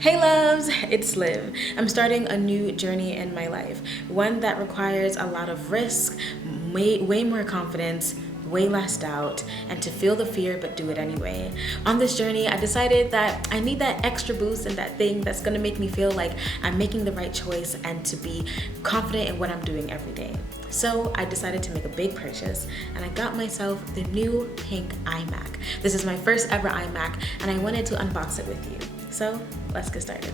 Hey loves, it's Liv. I'm starting a new journey in my life, one that requires a lot of risk, way more confidence, way less doubt, and to feel the fear but do it anyway. On this journey, I decided that I need that extra boost and that thing that's gonna make me feel like I'm making the right choice and to be confident in what I'm doing every day. So I decided to make a big purchase and I got myself the new pink iMac. This is my first ever iMac and I wanted to unbox it with you. So let's get started.